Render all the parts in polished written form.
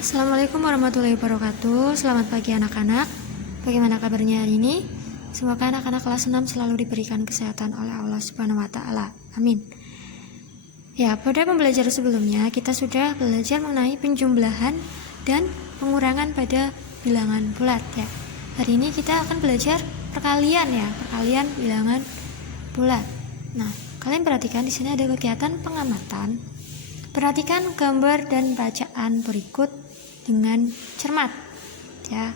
Assalamualaikum warahmatullahi wabarakatuh. Selamat pagi anak-anak. Bagaimana kabarnya hari ini? Semoga anak-anak kelas 6 selalu diberikan kesehatan oleh Allah Subhanahu wa taala. Amin. Ya, pada pembelajaran sebelumnya kita sudah belajar mengenai penjumlahan dan pengurangan pada bilangan bulat ya. Hari ini kita akan belajar perkalian ya, perkalian bilangan bulat. Nah, kalian perhatikan di sini ada kegiatan pengamatan. Perhatikan gambar dan bacaan berikut dengan cermat ya.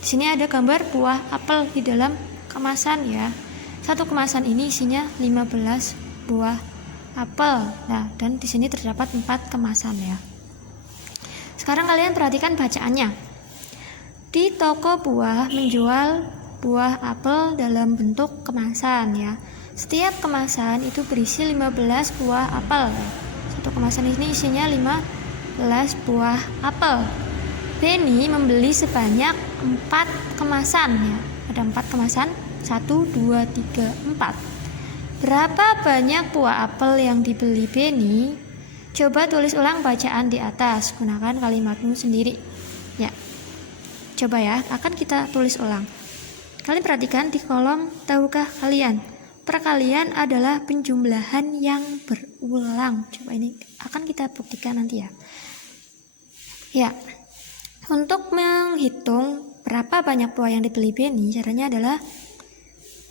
Di sini ada gambar buah apel di dalam kemasan ya. Satu kemasan ini isinya 15 buah apel. Nah, dan di sini terdapat 4 kemasan ya. Sekarang kalian perhatikan bacaannya. Di toko buah menjual buah apel dalam bentuk kemasan ya. Setiap kemasan itu berisi 15 buah apel. Satu kemasan ini isinya 15 buah apel. Benny membeli sebanyak 4 kemasan ya. Ada 4 kemasan, 1, 2, 3, 4. Berapa banyak buah apel yang dibeli Benny? Coba tulis ulang bacaan di atas, gunakan kalimatmu sendiri. Ya. Coba ya, akan kita tulis ulang. Kalian perhatikan di kolom tahukah kalian? Perkalian adalah penjumlahan yang berulang. Coba ini akan kita buktikan nanti ya. Ya. Untuk menghitung berapa banyak buah yang dibeli Benny, caranya adalah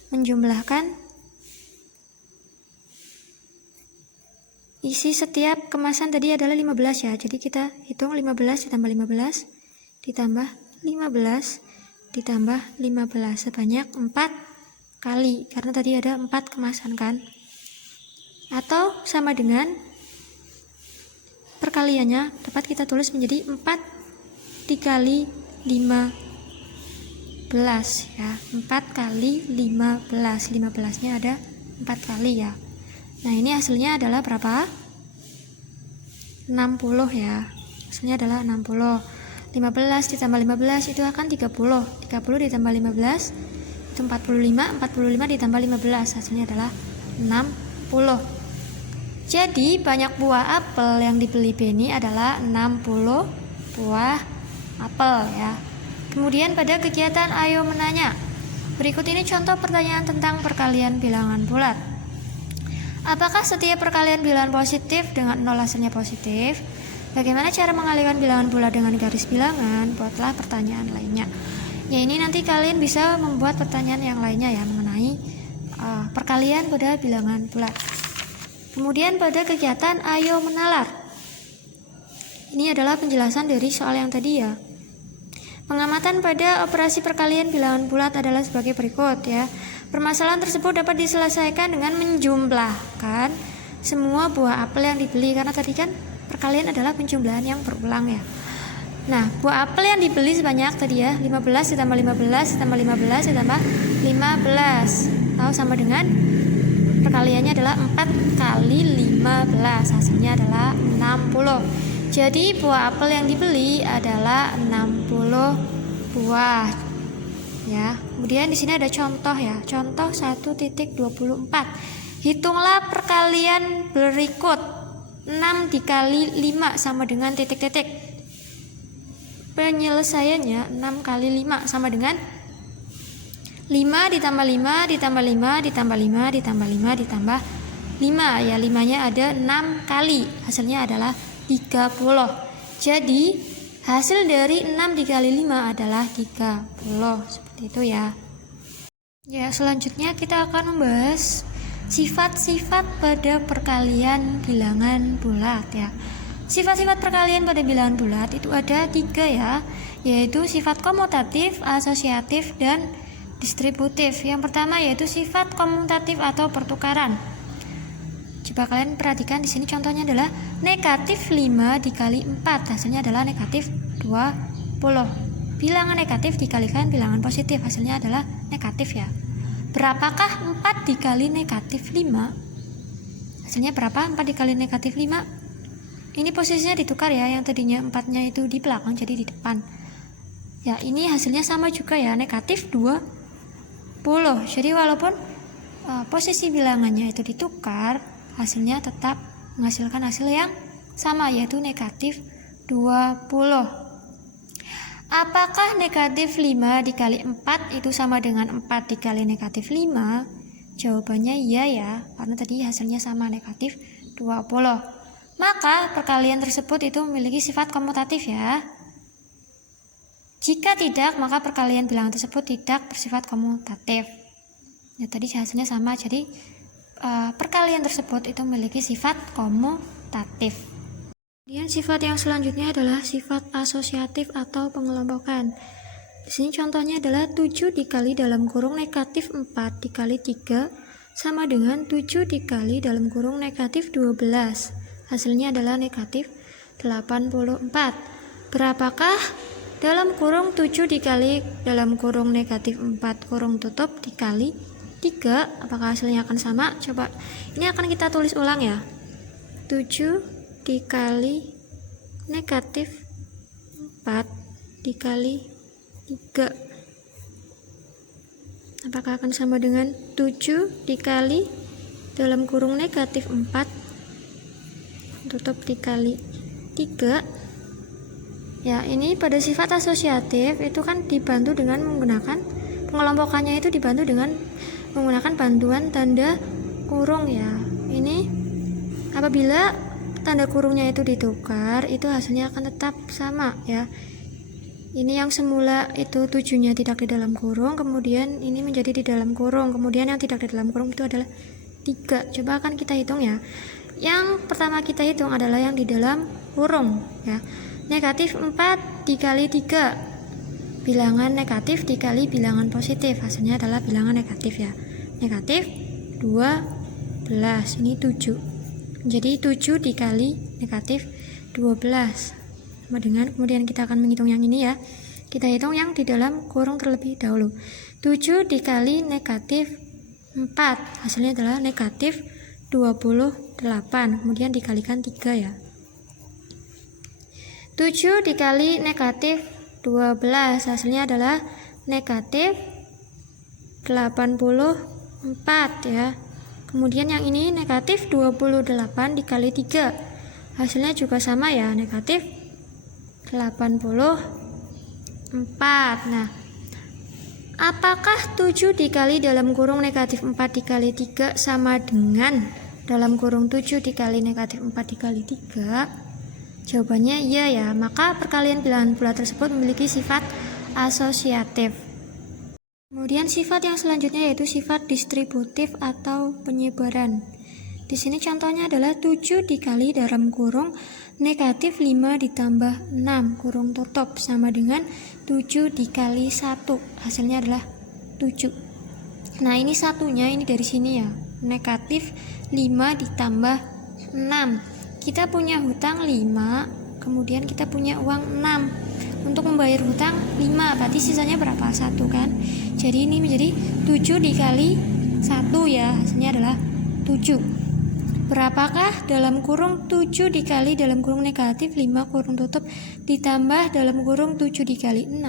menjumlahkan isi setiap kemasan tadi adalah 15 ya. Jadi kita hitung 15 ditambah 15 ditambah 15 ditambah 15 sebanyak 4 kali, karena tadi ada 4 kemasan kan. Atau sama dengan perkaliannya dapat kita tulis menjadi 4 dikali 15 ya. 4 kali 15. 15-nya ada 4 kali ya. Nah, ini hasilnya adalah berapa? 60 ya. Hasilnya adalah 60. 15 ditambah 15 itu akan 30. 30 ditambah 15 itu 45. 45 ditambah 15 hasilnya adalah 60. Jadi banyak buah apel yang dibeli Benny adalah 60 buah apel ya. Kemudian pada kegiatan ayo menanya. Berikut ini contoh pertanyaan tentang perkalian bilangan bulat. Apakah setiap perkalian bilangan positif dengan 0 hasilnya positif? Bagaimana cara mengalihkan bilangan bulat dengan garis bilangan? Buatlah pertanyaan lainnya. Ya, ini nanti kalian bisa membuat pertanyaan yang lainnya ya mengenai perkalian pada bilangan bulat. Kemudian pada kegiatan ayo menalar. Ini adalah penjelasan dari soal yang tadi ya. Pengamatan pada operasi perkalian bilangan bulat adalah sebagai berikut ya. Permasalahan tersebut dapat diselesaikan dengan menjumlahkan semua buah apel yang dibeli, karena tadi kan perkalian adalah penjumlahan yang berulang ya. Nah, buah apel yang dibeli sebanyak tadi ya 15 ditambah 15 ditambah 15 ditambah 15. Tahu sama dengan perkaliannya adalah 4 kali 15. Hasilnya adalah 60. Jadi buah apel yang dibeli adalah 60 buah. Ya. Kemudian di sini ada contoh ya. Contoh 1.24. Hitunglah perkalian berikut. 6 dikali 5 sama dengan titik-titik. Penyelesaiannya 6 kali 5 sama dengan 5 ditambah 5 ditambah 5 ditambah 5 ditambah 5 ditambah 5 ya. 5-nya ada 6 kali. Hasilnya adalah 30. Jadi hasil dari 6 dikali 5 adalah 30. Seperti itu ya. Ya, selanjutnya kita akan membahas sifat-sifat pada perkalian bilangan bulat ya. Sifat-sifat perkalian pada bilangan bulat itu ada 3 ya, yaitu sifat komutatif, asosiatif, dan distributif. Yang pertama yaitu sifat komutatif atau pertukaran. Coba kalian perhatikan di sini contohnya adalah negatif 5 dikali 4, hasilnya adalah negatif 20. Bilangan negatif dikalikan bilangan positif, hasilnya adalah negatif ya. Berapakah 4 dikali negatif 5? Hasilnya berapa? 4 dikali negatif 5. Ini posisinya ditukar ya, yang tadinya 4-nya itu di belakang jadi di depan. Ya, ini hasilnya sama juga ya, negatif 20. Jadi walaupun posisi bilangannya itu ditukar, hasilnya tetap menghasilkan hasil yang sama, yaitu negatif 20. Apakah negatif 5 dikali 4 itu sama dengan 4 dikali negatif 5? Jawabannya iya ya, karena tadi hasilnya sama, negatif 20. Maka perkalian tersebut itu memiliki sifat komutatif ya. Jika tidak, maka perkalian bilangan tersebut tidak bersifat komutatif. Ya, tadi hasilnya sama, jadi perkalian tersebut itu memiliki sifat komutatif. Kemudian sifat yang selanjutnya adalah sifat asosiatif atau pengelompokan. Di sini contohnya adalah 7 dikali dalam kurung negatif 4 dikali 3 sama dengan 7 dikali dalam kurung negatif 12. Hasilnya adalah negatif 84. Berapakah dalam kurung 7 dikali dalam kurung negatif 4 kurung tutup dikali 3? Apakah hasilnya akan sama? Coba, ini akan kita tulis ulang ya. 7 dikali negatif 4 dikali 3. Apakah akan sama dengan 7 dikali dalam kurung negatif 4 tutup dikali 3? Ya, ini pada sifat asosiatif itu kan dibantu dengan menggunakan pengelompokannya, itu dibantu dengan menggunakan bantuan tanda kurung ya. Ini apabila tanda kurungnya itu ditukar, itu hasilnya akan tetap sama ya. Ini yang semula itu 7-nya tidak di dalam kurung, kemudian ini menjadi di dalam kurung, kemudian yang tidak di dalam kurung itu adalah 3. Coba akan kita hitung ya. Yang pertama kita hitung adalah yang di dalam kurung ya. Negatif 4 dikali 3, bilangan negatif dikali bilangan positif, hasilnya adalah bilangan negatif ya. Negatif 12, ini 7. Jadi 7 dikali negatif 12 sama dengan, kemudian kita akan menghitung yang ini ya. Kita hitung yang di dalam kurung terlebih dahulu. 7 dikali negatif 4, hasilnya adalah negatif 28, kemudian dikalikan 3 ya. 7 dikali negatif 12, hasilnya adalah negatif 84 ya. Kemudian yang ini negatif 28 dikali 3, hasilnya juga sama ya, negatif 84. Nah, apakah 7 dikali dalam kurung negatif 4 dikali 3 sama dengan dalam kurung 7 dikali negatif 4 dikali 3? Jawabannya iya ya, maka perkalian bilangan bulat tersebut memiliki sifat asosiatif. Kemudian sifat yang selanjutnya yaitu sifat distributif atau penyebaran. Di sini contohnya adalah 7 dikali dalam kurung negatif 5 ditambah 6 kurung tutup sama dengan 7 dikali 1. Hasilnya adalah 7. Nah, ini satunya ini dari sini ya. Negatif 5 ditambah 6. Kita punya hutang 5, kemudian kita punya uang 6. Untuk membayar hutang 5, berarti sisanya berapa? 1 kan? Jadi ini menjadi 7 dikali 1 ya, hasilnya adalah 7. Berapakah dalam kurung 7 dikali dalam kurung negatif 5 kurung tutup ditambah dalam kurung 7 dikali 6?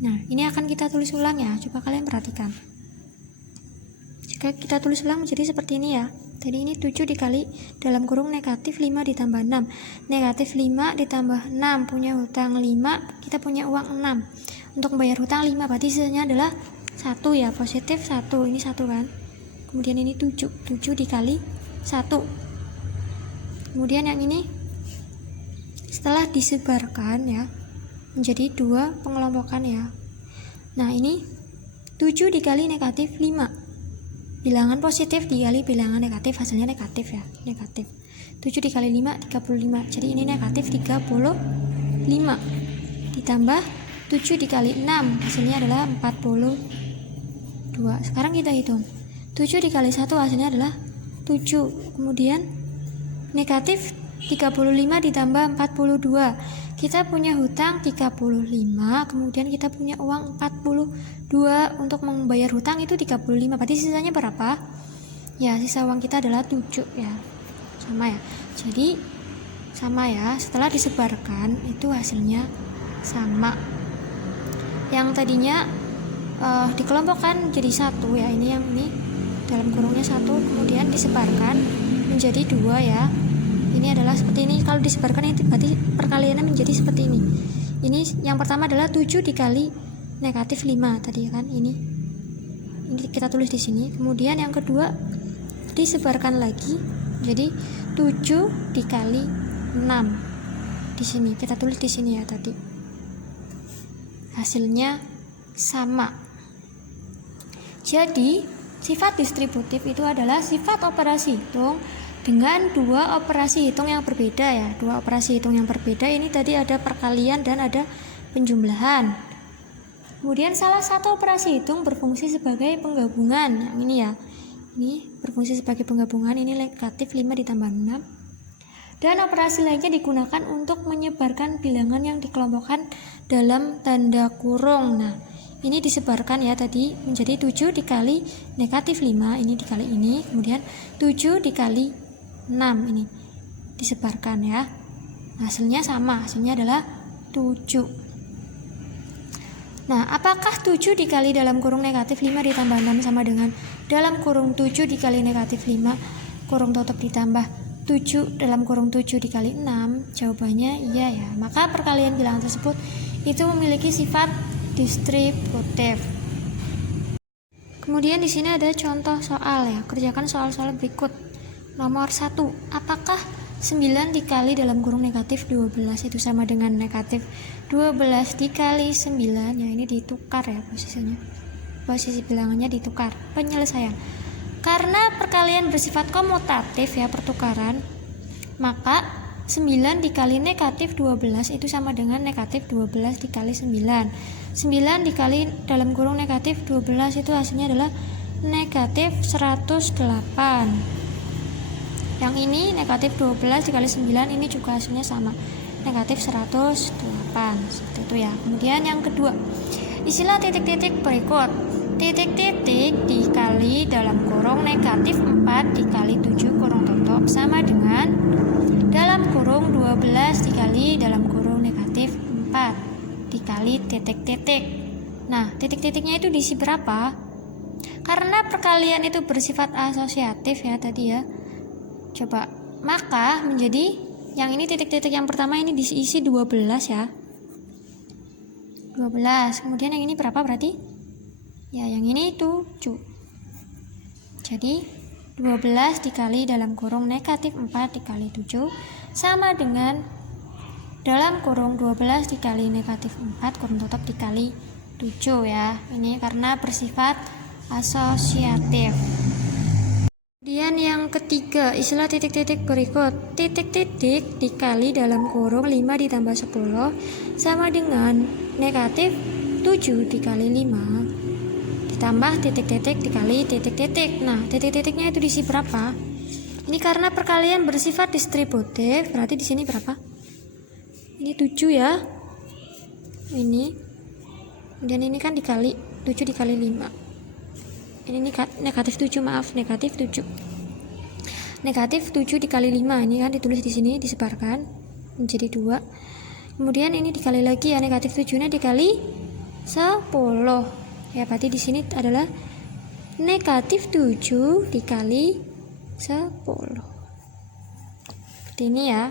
Nah, ini akan kita tulis ulang ya, coba kalian perhatikan. Jika kita tulis ulang menjadi seperti ini ya. Jadi ini 7 dikali dalam kurung negatif 5 ditambah 6. Negatif 5 ditambah 6, punya hutang 5, kita punya uang 6. Untuk membayar hutang 5, berarti sisanya adalah 1 ya, positif 1, ini 1 kan. Kemudian ini 7 dikali 1. Kemudian yang ini setelah disebarkan ya, menjadi 2 pengelompokan ya. Nah, ini 7 dikali negatif 5. Bilangan positif dikali bilangan negatif, hasilnya negatif ya, negatif. 7 dikali 5, 35. Jadi ini negatif 35. Ditambah 7 dikali 6, hasilnya adalah 42. Sekarang kita hitung. 7 dikali 1 hasilnya adalah 7. Kemudian negatif 35 ditambah 42. Kita punya hutang 35, kemudian kita punya uang 42. Untuk membayar hutang itu 35, berarti sisanya berapa? Ya, sisa uang kita adalah 7 ya. Sama ya. Jadi sama ya, setelah disebarkan itu hasilnya sama. Yang tadinya dikelompokkan jadi 1 ya, ini yang ini dalam kurungnya 1, kemudian disebarkan menjadi 2 ya. Ini adalah seperti ini. Kalau disebarkan itu berarti perkaliannya menjadi seperti ini. Ini yang pertama adalah 7 dikali negatif 5 tadi kan, ini kita tulis di sini. Kemudian yang kedua disebarkan lagi, jadi 7 dikali 6 di sini kita tulis di sini ya tadi. Hasilnya sama. Jadi sifat distributif itu adalah sifat operasi hitung dengan dua operasi hitung yang berbeda ya. Dua operasi hitung yang berbeda ini tadi ada perkalian dan ada penjumlahan. Kemudian salah satu operasi hitung berfungsi sebagai penggabungan. Yang ini ya. Ini berfungsi sebagai penggabungan, ini negatif 5 ditambah 6. Dan operasi lainnya digunakan untuk menyebarkan bilangan yang dikelompokkan dalam tanda kurung. Nah, ini disebarkan ya tadi menjadi 7 dikali negatif 5, ini dikali ini, kemudian 7 dikali 6 ini disebarkan ya. Hasilnya sama, hasilnya adalah 7. Nah, apakah 7 dikali dalam kurung negatif 5 ditambah 6 sama dengan dalam kurung 7 dikali negatif 5 kurung tutup ditambah 7 dalam kurung 7 dikali 6? Jawabannya iya ya. Maka perkalian bilangan tersebut itu memiliki sifat distributif. Kemudian di sini ada contoh soal ya. Kerjakan soal-soal berikut. Nomor 1, apakah 9 dikali dalam kurung negatif 12 itu sama dengan negatif 12 dikali 9? Ya, ini ditukar ya posisinya. Posisi bilangannya ditukar. Penyelesaian. Karena perkalian bersifat komutatif ya, pertukaran, maka 9 dikali negatif 12 itu sama dengan negatif 12 dikali 9. 9 dikali dalam kurung negatif 12 itu hasilnya adalah negatif 108. Yang ini negatif 12 dikali 9 ini juga hasilnya sama, negatif 108. Seperti itu ya. Kemudian yang kedua, isilah titik-titik berikut. Titik-titik dikali dalam kurung negatif 4 dikali 7 kurung tutup sama dengan dalam kurung 12 dikali dalam kurung negatif 4 dikali titik-titik. Nah, titik-titiknya itu diisi berapa? Karena perkalian itu bersifat asosiatif ya tadi ya. Coba, maka menjadi yang ini titik-titik yang pertama ini diisi 12 ya. 12. Kemudian yang ini berapa berarti? Ya, yang ini 7. Jadi 12 dikali dalam kurung negatif 4 dikali 7 sama dengan dalam kurung 12 dikali negatif 4 kurung tutup dikali 7 ya. Ini karena bersifat asosiatif. Kemudian yang ketiga, isilah titik-titik berikut. Titik-titik dikali dalam kurung 5 ditambah 10 sama dengan negatif 7 dikali 5 ditambah titik-titik dikali titik-titik. Nah, titik-titiknya itu diisi berapa? Ini karena perkalian bersifat distributif, berarti di sini berapa? Ini 7 ya. Ini. Dan ini kan dikali 7 dikali 5. Ini negatif 7, maaf, negatif 7. Negatif 7 dikali 5 ini kan ditulis di sini, disebarkan menjadi 2. Kemudian ini dikali lagi ya, negatif 7-nya dikali 10. Ya, berarti di sini adalah negatif 7 dikali 10. Seperti ini ya.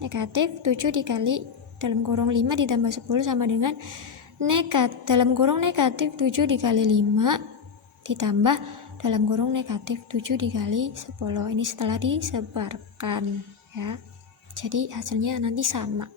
Negatif 7 dikali dalam kurung 5 ditambah 10 sama dengan dalam kurung negatif 7 dikali 5 ditambah dalam kurung negatif 7 dikali 10. Ini setelah disebarkan ya. Jadi hasilnya nanti sama.